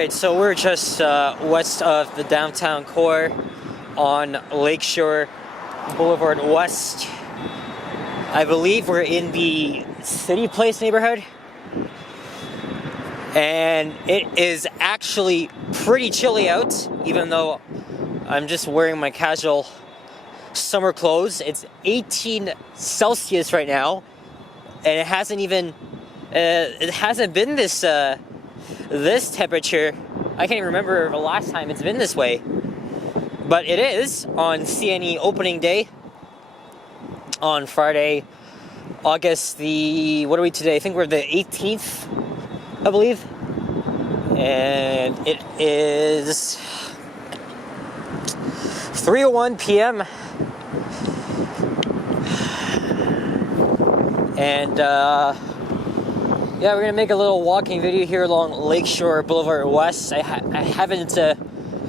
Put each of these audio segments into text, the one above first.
Alright, so we're just west of the downtown core on Lakeshore Boulevard West. I believe we're in the City Place neighborhood. And it is actually pretty chilly out, even though I'm just wearing my casual summer clothes. It's 18 Celsius right now, and it hasn't been this this temperature. I can't even remember the last time it's been this way, but it is on CNE opening day on Friday, August the, what are we today? I think we're the 18th, I believe, and it is 3:01 p.m. And yeah, we're gonna make a little walking video here along Lakeshore Boulevard West. I haven't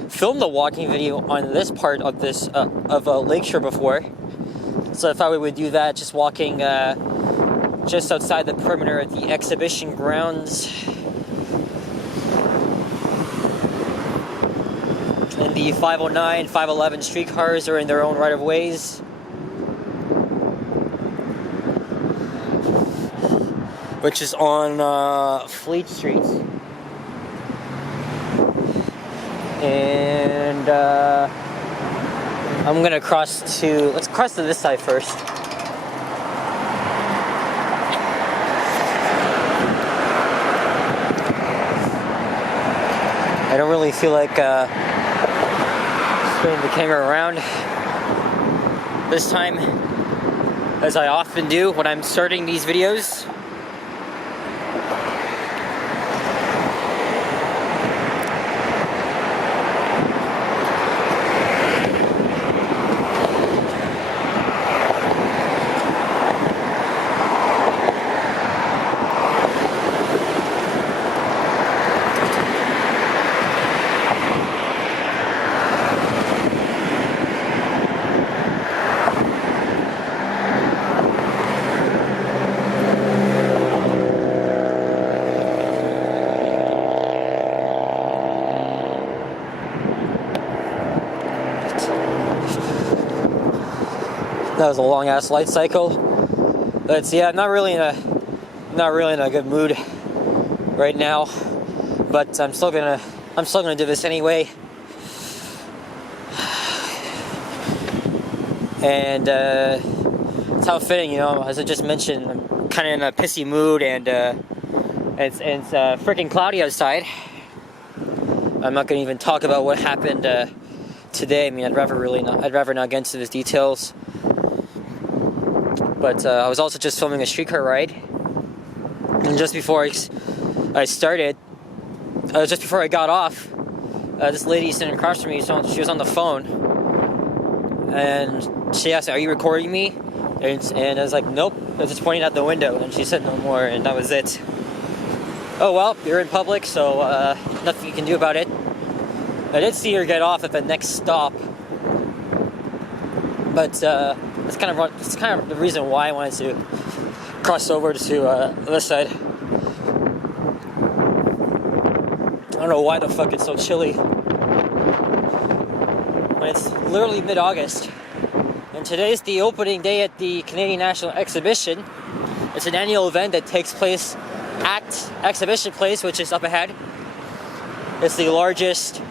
filmed a walking video on this part of this of Lakeshore before, so I thought we would do that. Just walking just outside the perimeter at the exhibition grounds. And the 509, 511 streetcars are in their own right of ways, which is on Fleet Street. And I'm gonna let's cross to this side first. I don't really feel like spinning the camera around this time, as I often do when I'm starting these videos. That was a long ass light cycle. But yeah, I'm not really in a good mood right now. But I'm still gonna do this anyway. And it's how fitting, you know. As I just mentioned, I'm kind of in a pissy mood, and it's freaking cloudy outside. I'm not gonna even talk about what happened today. I mean, I'd rather not get into the details. But I was also just filming a streetcar ride, and just before I started, just before I got off, this lady sitting across from me, she was on the phone, and she asked, "Are you recording me?" And I was like, "Nope." I was just pointing out the window, and she said no more, and that was it. Oh well, you're in public, so nothing you can do about it. I did see her get off at the next stop, but it's kind of the reason why I wanted to cross over to this side. I don't know why the fuck it's so chilly when it's literally mid-August. And today's the opening day at the Canadian National Exhibition. It's an annual event that takes place at Exhibition Place, which is up ahead. It's the largest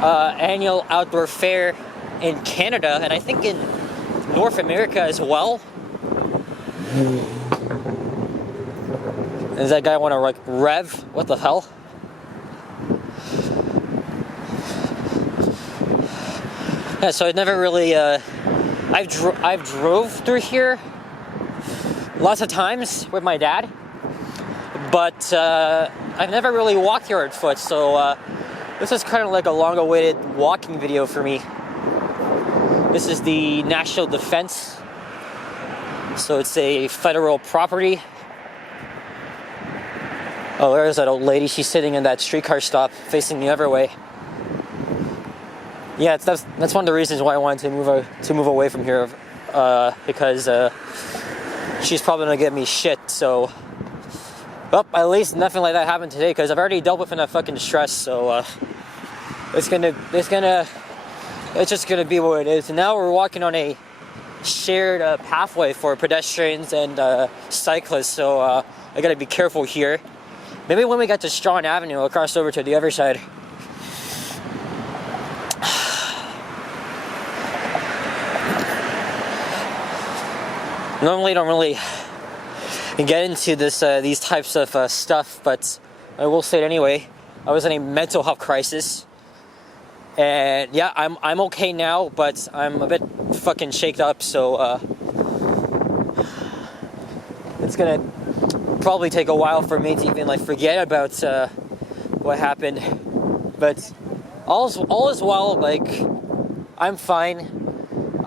annual outdoor fair in Canada, and I think in North America as well. Does that guy want to like rev? What the hell? Yeah, so I never really I've drove through here lots of times with my dad, but I've never really walked here on foot, so this is kind of like a long-awaited walking video for me. This is the National Defense, so it's a federal property. Oh, there's that old lady. She's sitting in that streetcar stop facing the other way. Yeah, that's one of the reasons why I wanted to move away from here, because she's probably gonna give me shit. So Well, at least nothing like that happened today, because I've already dealt with enough fucking stress, so it's just gonna be what it is. And now we're walking on a shared pathway for pedestrians and cyclists, so I gotta be careful here. Maybe when we get to Strong Avenue, I'll cross over to the other side. Normally, I don't really get into these types of stuff, but I will say it anyway. I was in a mental health crisis, and yeah, I'm okay now, but I'm a bit fucking shaked up. So it's gonna probably take a while for me to even like forget about what happened. But all is well. Like, I'm fine.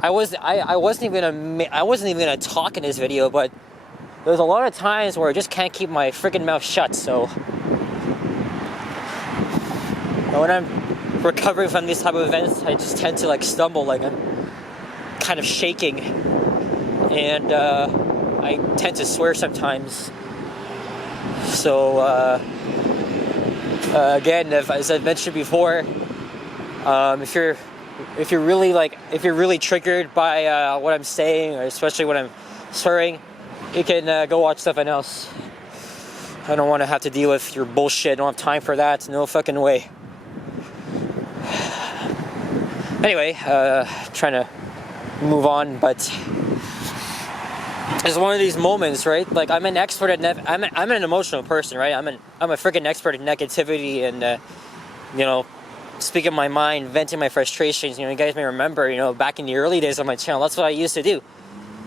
I wasn't even gonna talk in this video, but there's a lot of times where I just can't keep my freaking mouth shut. So when I'm recovering from these type of events, I just tend to like stumble, like I'm kind of shaking, and I tend to swear sometimes. So again, as I've mentioned before, if you're really triggered by what I'm saying, or especially when I'm swearing, you can go watch something else. I don't want to have to deal with your bullshit. I don't have time for that. No fucking way. Anyway, trying to move on, but it's one of these moments, right? Like, I'm an expert at I'm an emotional person, right? I'm a freaking expert at negativity and speaking my mind, venting my frustrations. You guys may remember, back in the early days of my channel, that's what I used to do.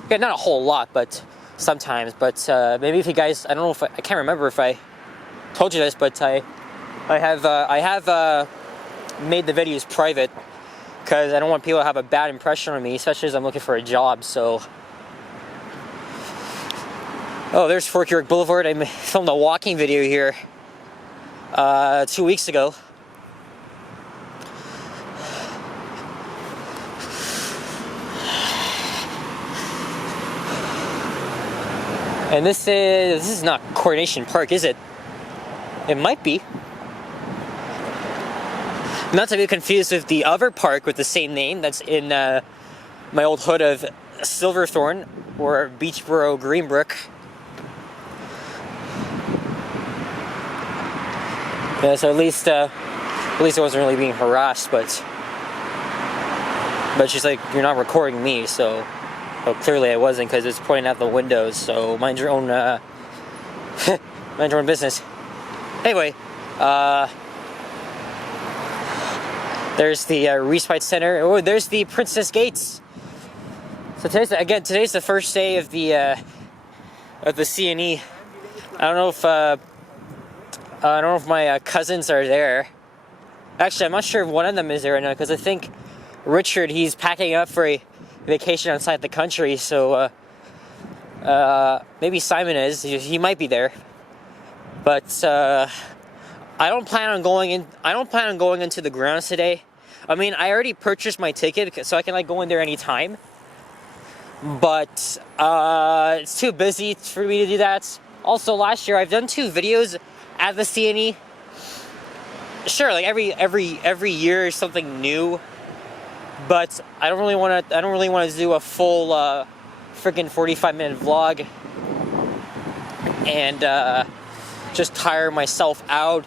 Okay, not a whole lot, but sometimes. But maybe if you guys, I don't know if I can't remember if I told you this, but I have made the videos private because I don't want people to have a bad impression of me, especially as I'm looking for a job. So, oh, there's Fort York Boulevard. I filmed a walking video here 2 weeks ago. And this is not Coronation Park, is it? It might be. Not to be confused with the other park with the same name that's in my old hood of Silverthorne or Beachboro, Greenbrook. Yeah, so at least I wasn't really being harassed, but she's like, you're not recording me, so. Well, clearly I wasn't, because it's pointing out the windows, so mind your own, mind your own business. Anyway, there's the Respite Center. Oh, there's the Princess Gates. So today's the first day of the CNE. I don't know if my cousins are there. Actually, I'm not sure if one of them is there or not, because I think Richard, he's packing up for a vacation outside the country, so maybe Simon is. He might be there, but I don't plan on going into the grounds today. I mean, I already purchased my ticket, so I can like go in there anytime. But it's too busy for me to do that. Also, last year I've done 2 videos at the CNE. Sure, like every year is something new. But I don't really want to do a full freaking 45-minute vlog and just tire myself out,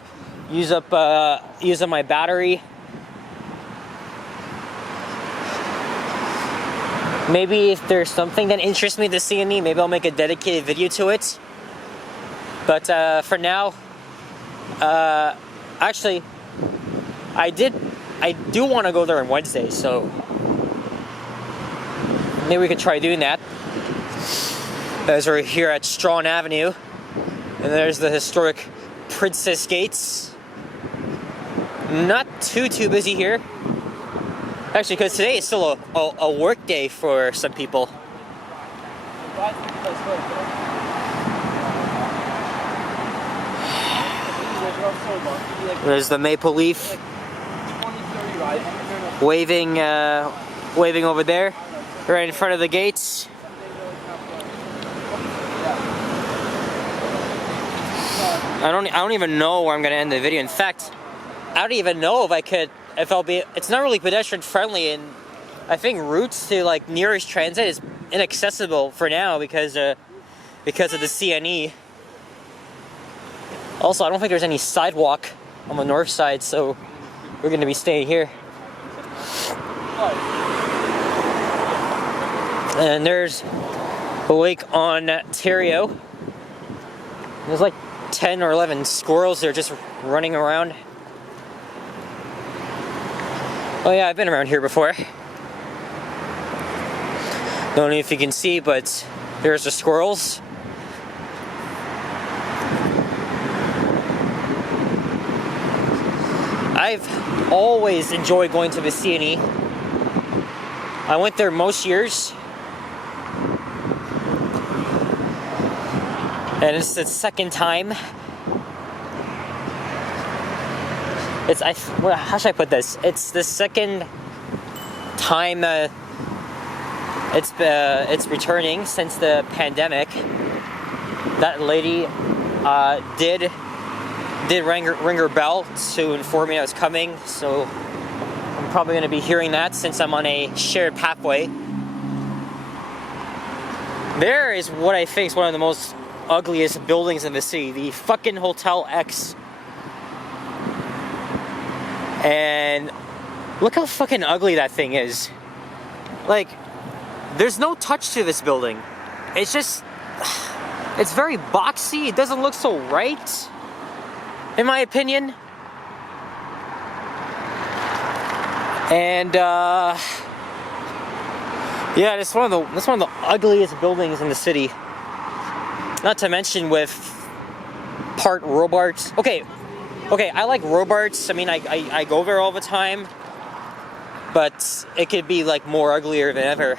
use up my battery. Maybe if there's something that interests me to see in me, maybe I'll make a dedicated video to it. But for now, actually, I do want to go there on Wednesday, so maybe we could try doing that. As we're here at Strong Avenue, and there's the historic Princess Gates. Not too busy here. Actually, because today is still a work day for some people. There's the maple leaf waving over there, right in front of the gates. I don't even know where I'm gonna end the video. In fact, I don't even know if I'll be. It's not really pedestrian friendly, and I think routes to like nearest transit is inaccessible for now because of the CNE. Also, I don't think there's any sidewalk on the north side, so we're gonna be staying here. And there's a Lake Ontario. There's like 10 or 11 squirrels. They're just running around. Oh yeah, I've been around here before. Don't know if you can see, but there's the squirrels. I've always enjoyed going to the CNE. I went there most years. And it's the second time. How should I put this? It's the second time it's returning since the pandemic. That lady did ring her bell to inform me I was coming, so I'm probably going to be hearing that since I'm on a shared pathway. There is what I think is one of the most ugliest buildings in the city, the fucking Hotel X. And look how fucking ugly that thing is. Like, there's no touch to this building. It's just, it's very boxy. It doesn't look so right, in my opinion. And yeah, it's one of the ugliest buildings in the city. Not to mention with part Robarts. Okay, I like Robarts. I mean, I go there all the time, but it could be like more uglier than ever.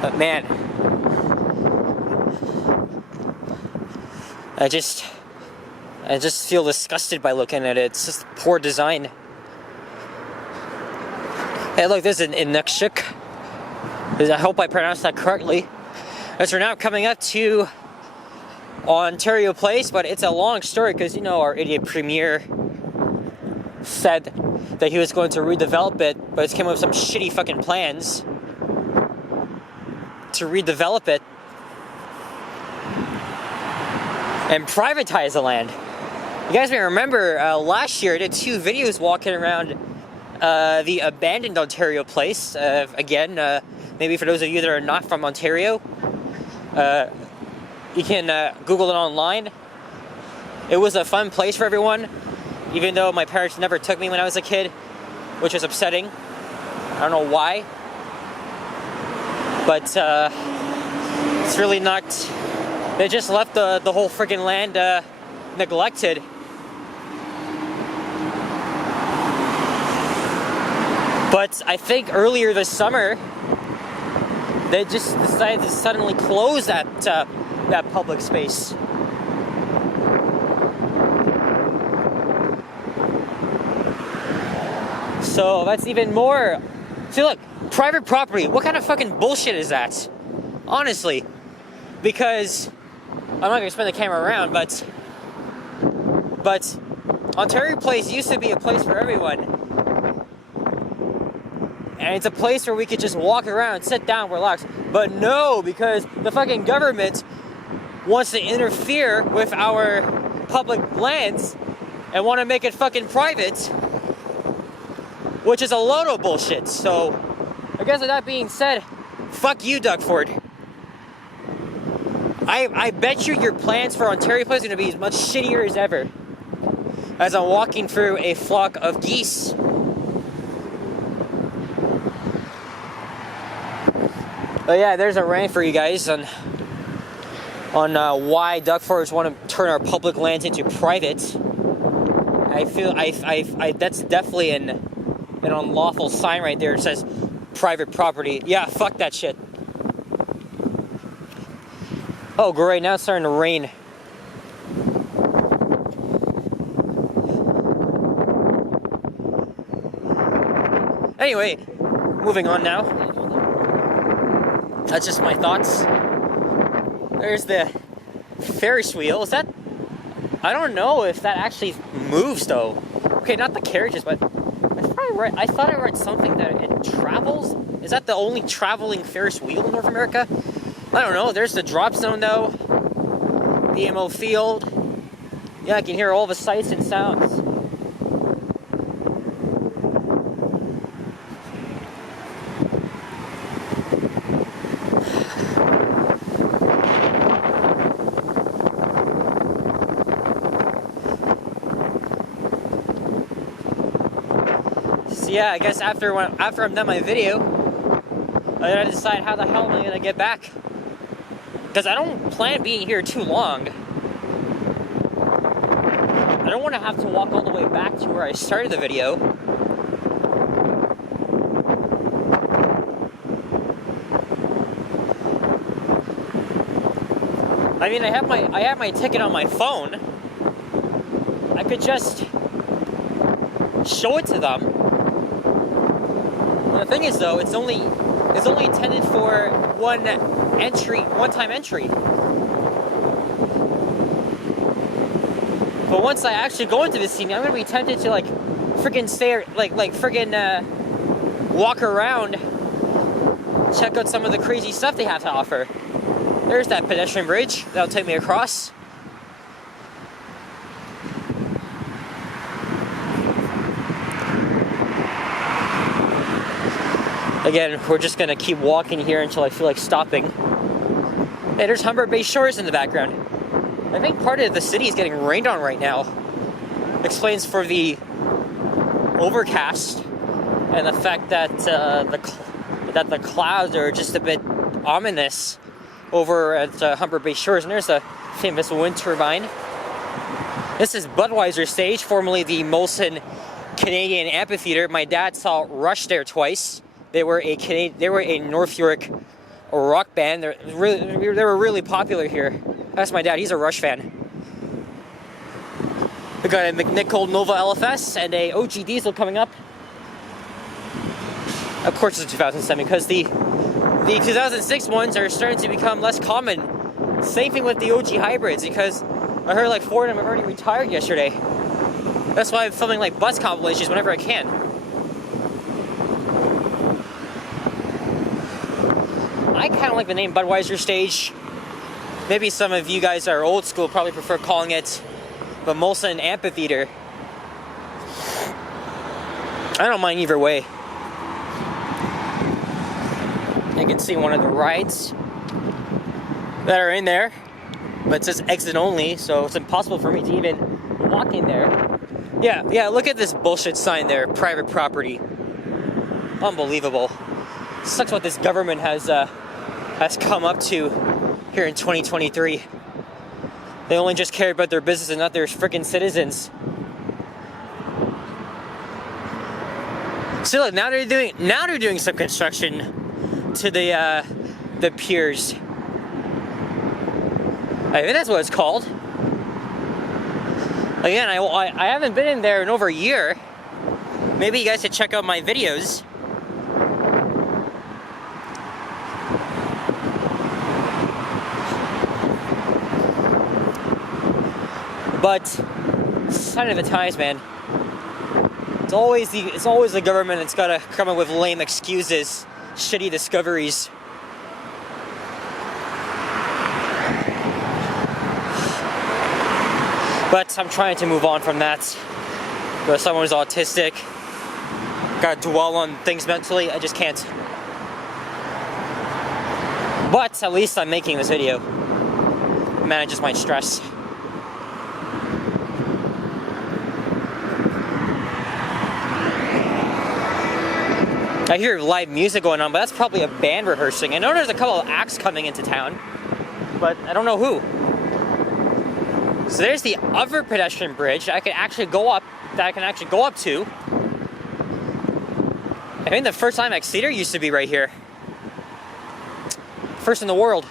But man, I just feel disgusted by looking at it. It's just poor design. Hey, look, there's an Inukshuk. I hope I pronounced that correctly. As we're now coming up to Ontario Place, but it's a long story because, you know, our idiot premier said that he was going to redevelop it, but it's came up with some shitty fucking plans to redevelop it and privatize the land. You guys may remember last year I did 2 videos walking around the abandoned Ontario Place. Again, maybe for those of you that are not from Ontario, you can Google it online. It was a fun place for everyone, even though my parents never took me when I was a kid, which was upsetting. I don't know why, but it's really not. They just left the whole friggin' land neglected. But I think earlier this summer, they just decided to suddenly close that public space. So that's even more. See, look, private property. What kind of fucking bullshit is that? Honestly, because I'm not gonna spin the camera around, but Ontario Place used to be a place for everyone. And it's a place where we could just walk around, sit down, relax. But no, because the fucking government wants to interfere with our public lands and want to make it fucking private, which is a load of bullshit. So, I guess with that being said, fuck you, Dougford. I bet you your plans for Ontario Place are going to be as much shittier as ever as I'm walking through a flock of geese. But yeah, there's a rant for you guys on why Dougfords want to turn our public lands into private. I feel that's definitely an unlawful sign right there. It says private property. Yeah, fuck that shit. Oh great, now it's starting to rain. Anyway, moving on now. That's just my thoughts. There's the Ferris wheel. Is that... I don't know if that actually moves, though. Okay, not the carriages, but I thought I read something that it travels. Is that the only traveling Ferris wheel in North America? I don't know. There's the drop zone, though. The AMO field. Yeah, I can hear all the sights and sounds. So yeah, I guess after I'm done my video, I gotta decide how the hell am I gonna get back. Because I don't plan being here too long. I don't want to have to walk all the way back to where I started the video. I mean, I have my ticket on my phone. I could just show it to them. And the thing is, though, it's only intended for one-time entry. But once I actually go into the scene, I'm gonna be tempted to freaking stay, walk around, check out some of the crazy stuff they have to offer. There's that pedestrian bridge that'll take me across. Again, we're just gonna keep walking here until I feel like stopping. Hey, there's Humber Bay Shores in the background. I think part of the city is getting rained on right now. Explains for the overcast and the fact that the clouds are just a bit ominous over at Humber Bay Shores. And there's a famous wind turbine. This is Budweiser Stage, formerly the Molson Canadian Amphitheater. My dad saw Rush there twice. They were a North York rock band. They were really popular here. That's my dad. He's a Rush fan. We got a McNichol Nova LFS and a OG Diesel coming up. Of course, it's a 2007 because the 2006 ones are starting to become less common. Same thing with the OG hybrids because I heard like 4 of them have already retired yesterday. That's why I'm filming like bus compilations whenever I can. I kind of like the name Budweiser Stage. Maybe some of you guys are old school, probably prefer calling it the Molson Amphitheater. I don't mind either way. You can see one of the rides that are in there, but it says exit only, so it's impossible for me to even walk in there. Yeah, look at this bullshit sign there, private property. Unbelievable. Sucks what this government has come up to here in 2023. They only just care about their business and not their freaking citizens. So look, now they're doing some construction to the piers. I think that's what it's called. Again, I haven't been in there in over a year. Maybe you guys should check out my videos. But sign of the times, man. It's always the government that's gotta come up with lame excuses, shitty discoveries. But I'm trying to move on from that. But someone who's autistic, gotta dwell on things mentally, I just can't. But at least I'm making this video. It manages my stress. I hear live music going on, but that's probably a band rehearsing. I know there's a couple of acts coming into town, but I don't know who. So there's the other pedestrian bridge that I can actually go up to. I think the first IMAX theater used to be right here. First in the world.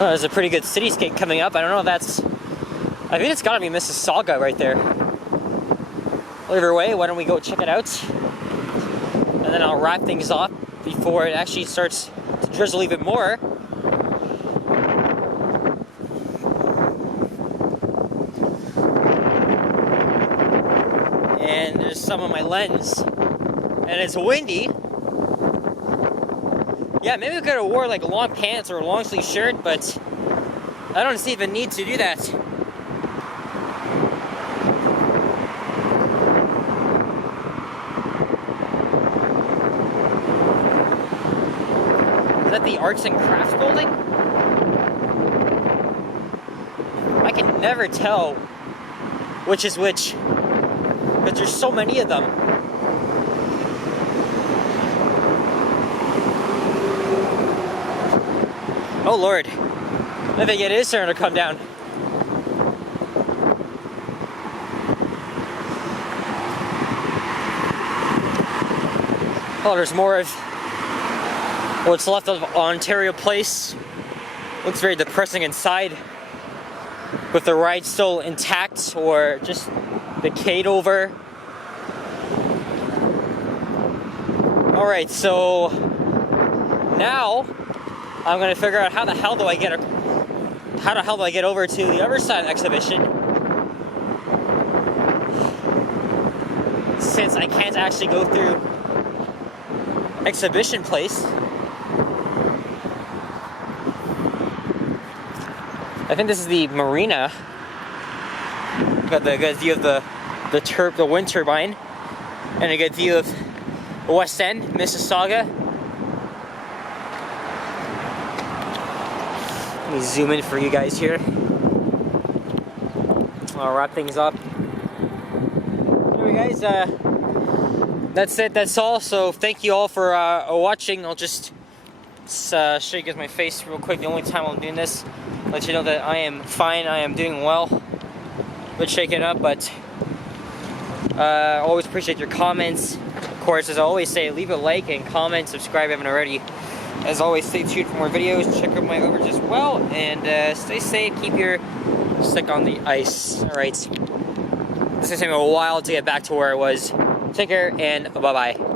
Oh, there's a pretty good cityscape coming up. I don't know if that's... I think it's gotta be Mississauga right there. Either way, why don't we go check it out? and then I'll wrap things up before it actually starts to drizzle even more. And there's some on my lens, and it's windy. Yeah, maybe I could have wore like long pants or a long sleeve shirt, but I don't see the need to do that. Is that the Arts and Crafts building? I can never tell which is which, but there's so many of them. Oh Lord, I think it is starting to come down. Oh, there's more of what's left of Ontario Place. Looks very depressing inside, with the ride still intact or just decayed over. Alright, so now I'm gonna figure out how the hell do I get over to the other side of the exhibition, since I can't actually go through exhibition place. I think this is the marina. Got the good view of the wind turbine, and a good view of West End, Mississauga. Let me zoom in for you guys here. I'll wrap things up. Anyway, guys, that's it. That's all. So thank you all for watching. I'll just show you guys my face real quick. The only time I'm doing this, let you know that I am fine. I am doing well. A bit shaken up, but always appreciate your comments. Of course, as I always say, leave a like and comment, subscribe if you haven't already. As always, stay tuned for more videos. Check out my overs as well, and stay safe. Keep your stick on the ice. All right. This is gonna take me a while to get back to where I was. Take care, and bye-bye.